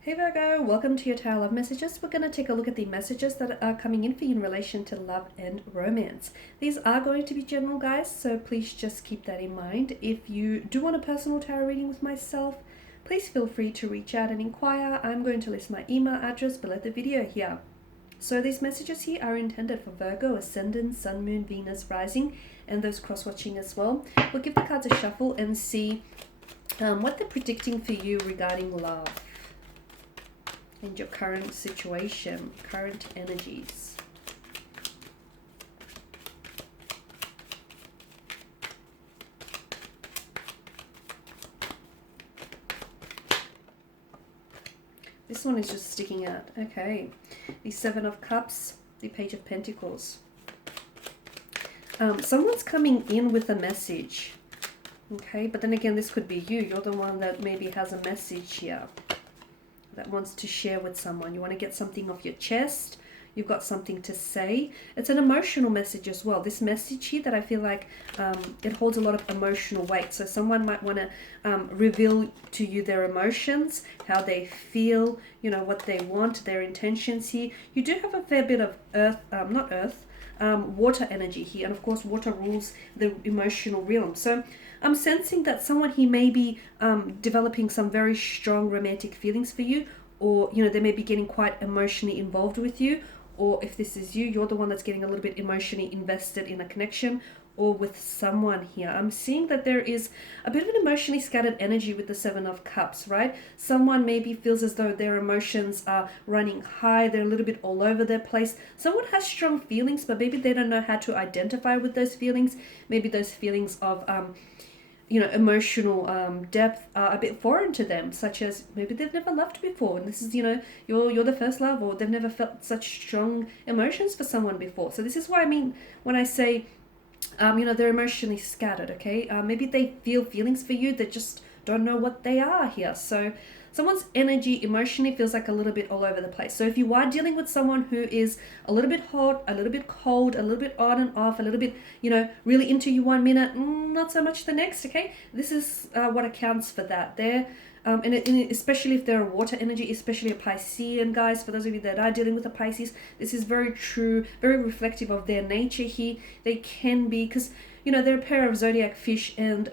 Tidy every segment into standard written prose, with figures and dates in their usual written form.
Hey Virgo, welcome to your Tower Love Messages. We're going to take a look at the messages that are coming in for you in relation to love and romance. These are going to be general, guys, so please just keep that in mind. If you do want a personal tarot reading with myself, please feel free to reach out and inquire. I'm going to list my email address below the video here. So these messages here are intended for Virgo, Ascendant, Sun, Moon, Venus, Rising, and those cross-watching as well. We'll give the cards a shuffle and see what they're predicting for you regarding love and your current situation, current energies. This one is just sticking out. Okay, the Seven of Cups, the Page of Pentacles. Someone's coming in with a message. Okay, but then again, this could be you. You're the one that maybe has a message here that wants to share with someone. You want to get something off your chest. You've got something to say. It's an emotional message as well. This message here that I feel like it holds a lot of emotional weight. So someone might want to reveal to you their emotions, how they feel, you know, what they want, their intentions here. You do have a fair bit of water energy here. And of course, water rules the emotional realm. So I'm sensing that someone here may be developing some very strong romantic feelings for you, or, you know, they may be getting quite emotionally involved with you, or if this is you, you're the one that's getting a little bit emotionally invested in a connection or with someone here. I'm seeing that there is a bit of an emotionally scattered energy with the Seven of Cups, right? Someone maybe feels as though their emotions are running high. They're a little bit all over their place. Someone has strong feelings, but maybe they don't know how to identify with those feelings. Maybe those feelings of you know, emotional depth are a bit foreign to them, such as maybe they've never loved before, and this is, you know, you're the first love, or they've never felt such strong emotions for someone before. So this is what I mean when I say, you know, they're emotionally scattered, okay? Maybe they feel feelings for you, they just don't know what they are here. So someone's energy emotionally feels like a little bit all over the place. So if you are dealing with someone who is a little bit hot, a little bit cold, a little bit on and off, a little bit, you know, really into you 1 minute, not so much the next, okay? This is what accounts for that there. And especially if they're a water energy, especially a Piscean, guys, for those of you that are dealing with a Pisces, this is very true, very reflective of their nature here. They can be, because, you know, they're a pair of zodiac fish, and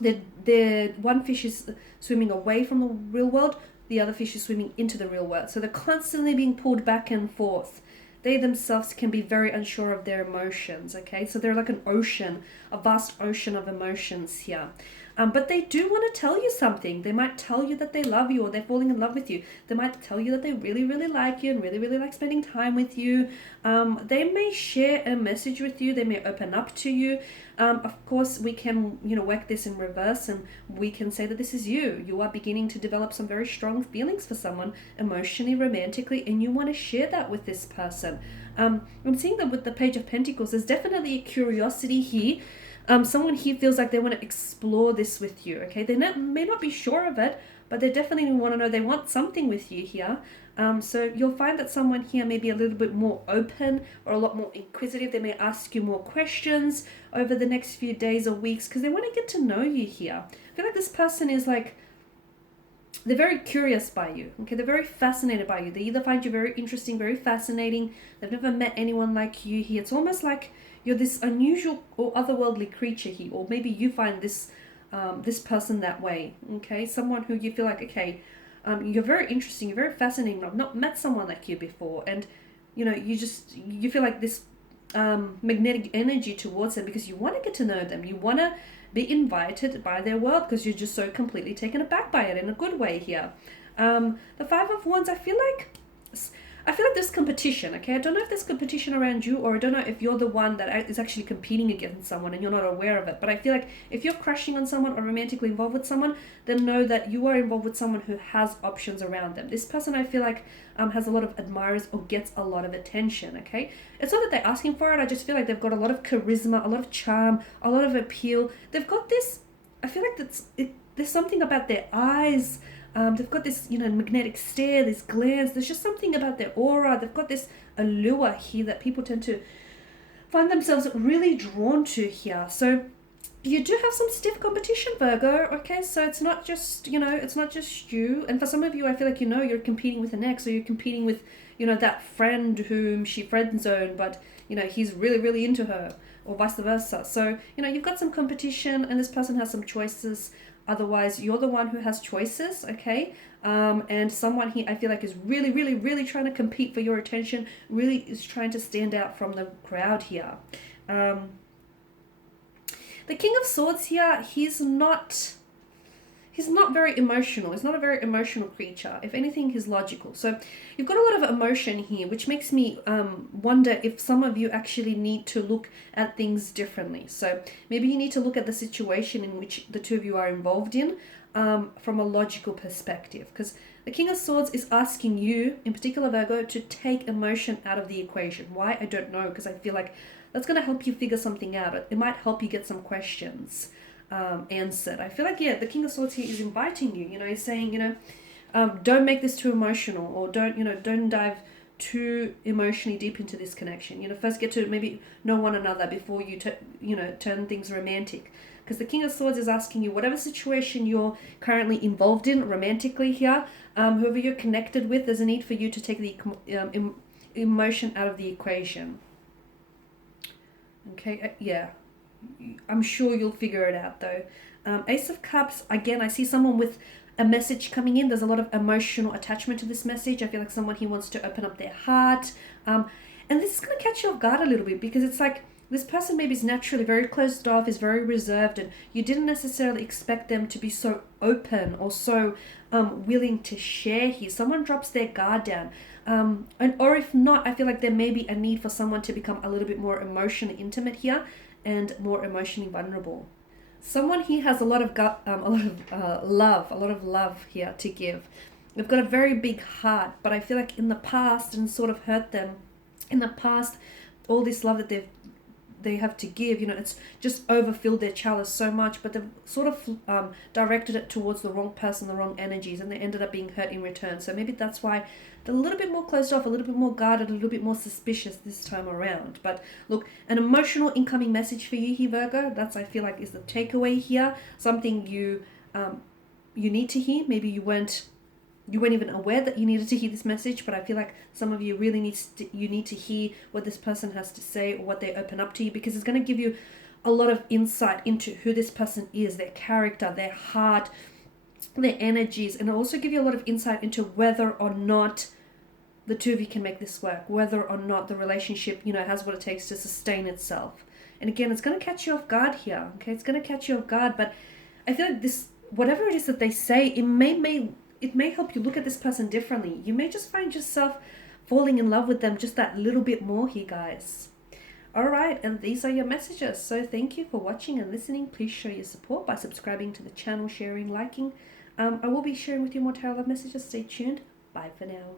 the one fish is swimming away from the real world, the other fish is swimming into the real world. So they're constantly being pulled back and forth. They themselves can be very unsure of their emotions, okay? So they're like an ocean, a vast ocean of emotions here. But they do want to tell you something. They might tell you that they love you, or they're falling in love with you. They might tell you that they really, really like you and really, really like spending time with you. They may share a message with you. They may open up to you. Of course, we can, you know, work this in reverse, and we can say that this is you. You are beginning to develop some very strong feelings for someone emotionally, romantically, and you want to share that with this person. I'm seeing that with the Page of Pentacles, there's definitely a curiosity here. Someone here feels like they want to explore this with you, okay? They may not be sure of it, but they definitely want to know, they want something with you here. So you'll find that someone here may be a little bit more open or a lot more inquisitive. They may ask you more questions over the next few days or weeks because they want to get to know you here. I feel like this person is like, they're very curious by you, okay? They're very fascinated by you. They either find you very interesting, very fascinating. They've never met anyone like you here. It's almost like you're this unusual or otherworldly creature here, or maybe you find this this person that way, okay? Someone who you feel like, okay, you're very interesting, you're very fascinating. I've not met someone like you before, and you know, you feel like this magnetic energy towards them because you want to get to know them. You want to be invited by their world because you're just so completely taken aback by it in a good way here. The Five of Wands, I feel like there's competition, okay? I don't know if there's competition around you, or I don't know if you're the one that is actually competing against someone and you're not aware of it. But I feel like if you're crushing on someone or romantically involved with someone, then know that you are involved with someone who has options around them. This person, I feel like, has a lot of admirers or gets a lot of attention, okay? It's not that they're asking for it. I just feel like they've got a lot of charisma, a lot of charm, a lot of appeal. They've got this, I feel like there's something about their eyes. They've got this, you know, magnetic stare, this glance. There's just something about their aura. They've got this allure here that people tend to find themselves really drawn to here. So you do have some stiff competition, Virgo. Okay, so it's not just, it's not just you. And for some of you, I feel like, you're competing with an ex, or you're competing with, that friend whom she friend zoned, but, he's really, really into her, or vice versa. So, you've got some competition, and this person has some choices. Otherwise, you're the one who has choices, okay? And someone here, I feel like, is really, really, really trying to compete for your attention, really is trying to stand out from the crowd here. The King of Swords here, he's not very emotional. He's not a very emotional creature. If anything, he's logical. So you've got a lot of emotion here, which makes me wonder if some of you actually need to look at things differently. So maybe you need to look at the situation in which the two of you are involved in from a logical perspective. Because the King of Swords is asking you, in particular Virgo, to take emotion out of the equation. Why? I don't know, because I feel like that's going to help you figure something out. It might help you get some questions answered. I feel like, yeah, the King of Swords here is inviting you. He's saying, don't make this too emotional, or don't dive too emotionally deep into this connection. First get to maybe know one another before you turn things romantic. Because the King of Swords is asking you, whatever situation you're currently involved in romantically here, whoever you're connected with, there's a need for you to take the emotion out of the equation. Okay, yeah. I'm sure you'll figure it out though. Ace of Cups, again, I see someone with a message coming in. There's a lot of emotional attachment to this message. I feel like someone here wants to open up their heart. And this is going to catch you off guard a little bit, because it's like this person maybe is naturally very closed off, is very reserved, and you didn't necessarily expect them to be so open or so willing to share here. Someone drops their guard down. Or if not, I feel like there may be a need for someone to become a little bit more emotionally intimate here and more emotionally vulnerable. Someone here has a lot of love here to give. They've got a very big heart, but I feel like in the past, and sort of hurt them in the past, all this love that they have to give, it's just overfilled their chalice so much, but they've sort of directed it towards the wrong person, the wrong energies, and they ended up being hurt in return. So maybe that's why they're a little bit more closed off, a little bit more guarded, a little bit more suspicious this time around. But look, an emotional incoming message for you here, Virgo. That's, I feel like, is the takeaway here. Something you need to hear. Maybe you weren't even aware that you needed to hear this message, but I feel like some of you really need to hear what this person has to say, or what they open up to you, because it's going to give you a lot of insight into who this person is, their character, their heart, their energies, and it'll also give you a lot of insight into whether or not the two of you can make this work, whether or not the relationship, has what it takes to sustain itself. And again, it's going to catch you off guard here, okay? It's going to catch you off guard, but I feel like this, whatever it is that they say, it may help you look at this person differently. You may just find yourself falling in love with them just that little bit more here, guys. All right, and these are your messages. So thank you for watching and listening. Please show your support by subscribing to the channel, sharing, liking. I will be sharing with you more tarot love messages. Stay tuned. Bye for now.